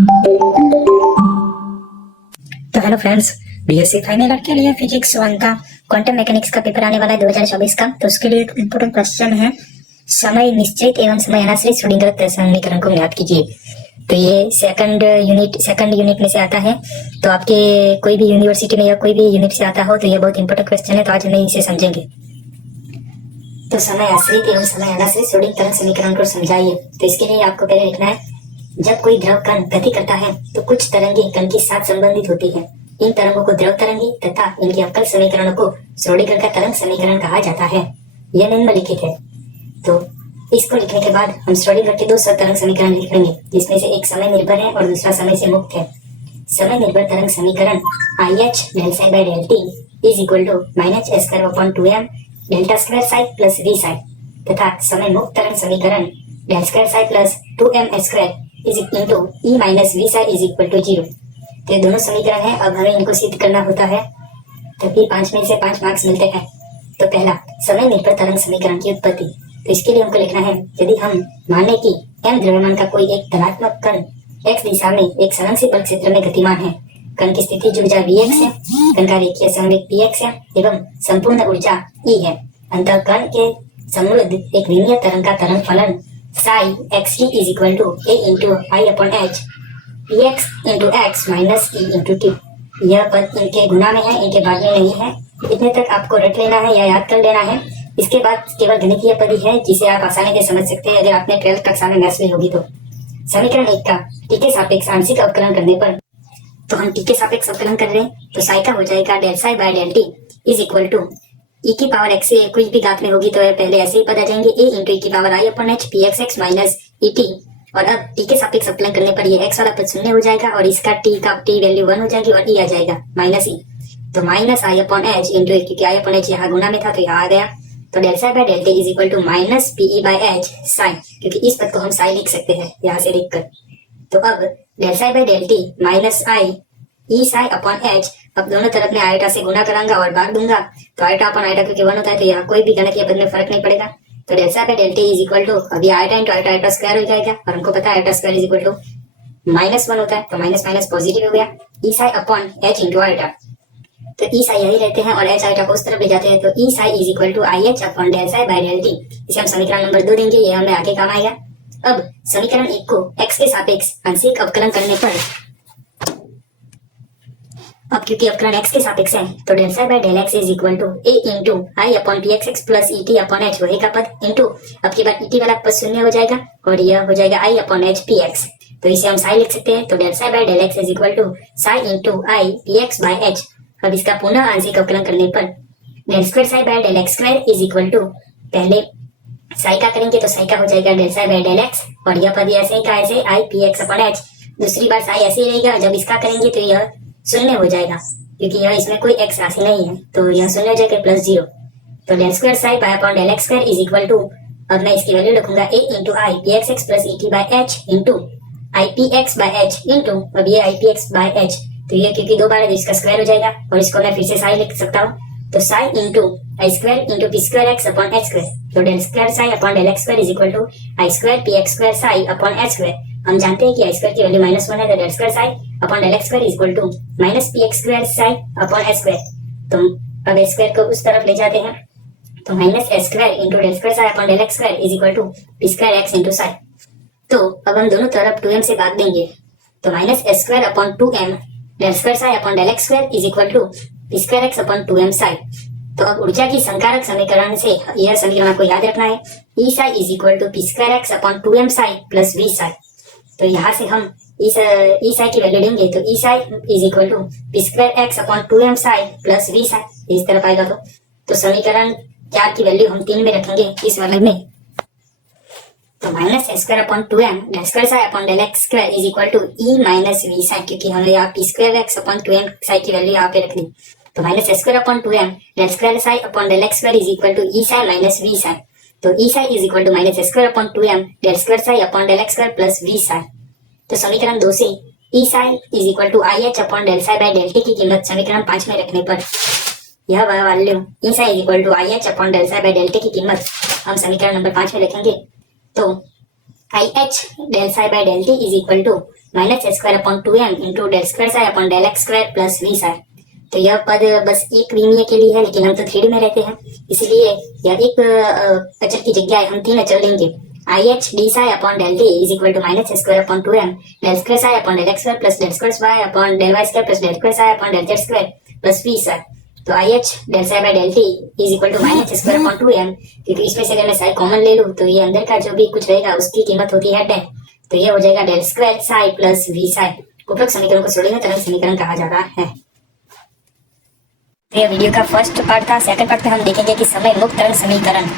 तो hello friends, BSc final year के लिए फिजिक्स 1 का क्वांटम मैकेनिक्स का पेपर आने वाला है 2024 का। तो उसके लिए एक इम्पोर्टेंट क्वेश्चन है, समय निश्चित एवं समय अनाश्रित श्रोडिंगर समीकरण को ज्ञात कीजिए। तो ये सेकंड यूनिट में से आता है। तो आपके कोई भी यूनिवर्सिटी में या कोई भी यूनिट से आता हो तो ये बहुत इंपॉर्टेंट क्वेश्चन है। तो आज हम इसे समझेंगे। तो समय आश्रित एवं समय अनाश्रित श्रोडिंगर समीकरण को समझाइए। तो इसके लिए आपको पहले लिखना है, जब कोई द्रव कण गति करता है तो कुछ तरंगें कण के साथ संबंधित होती है। इन तरंगों को द्रव तरंगे तथा इनके अवकल समीकरणों को श्रोडिंगर का तरंग समीकरण कहा जाता है। यह निम्नलिखित है। तो इसको लिखने के बाद हम श्रोडिंगर के दो तरंग समीकरण लिखेंगे, जिसमें से एक समय निर्भर है और दूसरा समय से मुक्त है। समय निर्भर तरंग समीकरण IH del psi by del t is equal to minus s square upon 2m delta square psi plus v psi तथा समय मुक्त तरंग समीकरण del square psi plus 2m s square is equal to e minus v psi is equal to 0। तो ये दोनों समीकरण है। अब हमें इनको सिद्ध करना होता है, तभी 5 में से 5 मार्क्स मिलते हैं। तो पहला, समय निर्भर तरंग समीकरण की उत्पत्ति। तो इसके लिए हमको लिखना है, यदि हम माने कि m द्रव्यमान का कोई एक धनात्मक कण x दिशा में एक संरक्षित बल क्षेत्र में गतिमान है, कण की स्थिति ऊर्जा Vx है, कण का रेखीय संवेग Px है एवं संपूर्ण ऊर्जा E है। अंतः कण के समृद्ध एक विमीय तरंग का तरंग फलन psi xt is equal to a into I upon h px into x minus e into t। यह पद इनके गुना में है, इनके बाद में नहीं है। इतने तक आपको रट लेना है या याद कर लेना है। इसके बाद केवल गणितीय पद ही है जिसे आप आसानी से समझ सकते हैं अगर आपने 12th कक्षा में मैथ्स ली होगी। तो समीकरण 1 का t के सापेक्ष आंशिक अवकलन करने पर, तो हम t के सापेक्ष अवकलन कर रहे हैं तो साई का हो जाएगा del psi by del t is equal to e की पावर x से कुछ भी घात में होगी तो पहले ऐसे ही पद आ जाएंगे, a इंटू e की power I upon h px x minus e t। और अब t के सापेक्ष अवकलन करने पर ये x वाला पद शून्य हो जाएगा और इसका t वैल्यू 1 हो जाएगी और e आ जाएगा माइनस e। तो minus I upon h into क्योंकि I अपॉन h यहाँ गुना में था तो यहाँ आ गया। तो del psi by del t is equal to minus pe by h psi, क्योंकि इस पद को हम साइन लिख सकते हैं यहाँ से लिख कर। तो अब del psi by del t minus I E psi upon H, अब दोनों तरफ में आयटा से गुना करांगा और भाग दूंगा। तो आयटा अपॉन आयटा क्योंकि 1 होता है तो यहाँ कोई भी गणितीय पद में फर्क नहीं पड़ेगा। तो del psi by del t is equal to, अभी iota into iota iota square हो जाएगा और हमको पता है iota square is equal to minus 1 होता है, तो माइनस माइनस पॉजिटिव हो गया। E psi upon H into iota, तो ई साई यही रहते हैं और एच आयटा को उस तरफ ले जाते हैं। तो E psi is equal to I H upon del psi by del t। इसे हम समीकरण नंबर 2 देंगे, ये हमें आगे काम आएगा। अब समीकरण 1 को x के सापेक्ष आंशिक अवकलन करने पर, अब क्योंकि अवकलन x के सापेक्ष है तो del psi by del x is equal to a into i upon px x plus et upon h वही का पद इंटू अब की बार et वाला पद शून्य हो जाएगा और यह हो जाएगा i अपॉन h px। तो इसे हम साई लिख सकते हैं। तो del psi by del x is equal to psi into I px by h। अब इसका पुनः आंशिक अवकलन करने पर del square psi by del x square is equal to, पहले साई का करेंगे तो साई का हो जाएगा del psi by del x और यह पद ऐसे ही का ऐसे i px अपॉन h। दूसरी बार साई ऐसे ही रहेगा, जब इसका करेंगे तो यह शून्य हो जाएगा क्योंकि यह इसमें कोई x राशि नहीं है तो यह शून्य हो जाएगा प्लस 0। तो del square psi by upon del x square is equal to, अब मैं इसकी वैल्यू लिखूंगा a into I px x plus et by h into I px by h इंटू अब ये आई px by h। तो ये क्योंकि 2 बार है तो इसका स्क्वायर हो जाएगा और इसको मैं फिर से साई लिख सकता हूँ। तो psi into I square into P square x upon H square. तो del square psi upon del x square is equal to I square P x square psi upon H square. हम जानते हैं कि आई स्क्वायर की value -1 है तो del square psi upon del x square is equal to minus p x square psi upon H square. तो अब H square को उस तरफ ले जाते हैं तो minus h square into del square psi upon del x square is equal to P square x into psi. तो अब हम दोनों तरफ 2m से भाग देंगे तो minus h square upon 2m del square psi upon del x square is equal to P square x upon 2m psi. तो अब ऊर्जा की संकारक समीकरण से यह समीकरण आपको याद रखना है, E psi is equal to P square x upon 2m psi plus v psi. तो यहाँ से हम ई साई की वैल्यू लेंगे तो E psi is equal to P square x upon 2m psi plus v psi इस तरफ आएगा। तो समीकरण 4 की वैल्यू हम 3 में रखेंगे इस वाले में। तो minus h square upon 2m del square psi upon del x square is equal to e minus v psi, क्योंकि हमने यहाँ p square x upon 2m psi की वैल्यू यहाँ पे रख दी। तो minus h square upon 2m del square psi upon del x square is equal to e psi minus v psi. तो e psi is equal to minus h square upon 2m del square psi upon del x square plus v psi. तो समीकरण 2 से e psi is equal to I H upon del psi by del t की कीमत समीकरण 5 में रखने पर यह value e psi is equal to I H upon del psi by del t की कीमत हम समीकरण नंबर 5 में लिखेंगे। तो I H del psi by del t is equal to minus A square upon 2m into del square psi upon del X square plus V psi. तो यह पद बस एक विमीय के लिए है, लेकिन हम तो 3D में रहते हैं, इसलिए यह एक अचर की जगह हम 3 अचर लेंगे। I H D psi upon del D is equal to minus A square upon 2m del square psi upon del X square plus del square Y upon del Y square plus del square psi upon del Z square plus V psi. तो I H del psi by del T is equal to minus square upon 2m, क्योंकि इसमें से अगर मैं Sai common ले लूं तो ये अंदर का जो भी कुछ रहेगा उसकी कीमत होती है tan, तो ये हो जाएगा del square psi plus V psi. उपरोक्त समीकरण को श्रोडिंगर तरंग समीकरण कहा जाता है। तो ये वीडियो का फर्स्ट पार्ट था। सेकंड पार्ट में हम देखेंगे कि समय मुक्त तरंग समीकरण।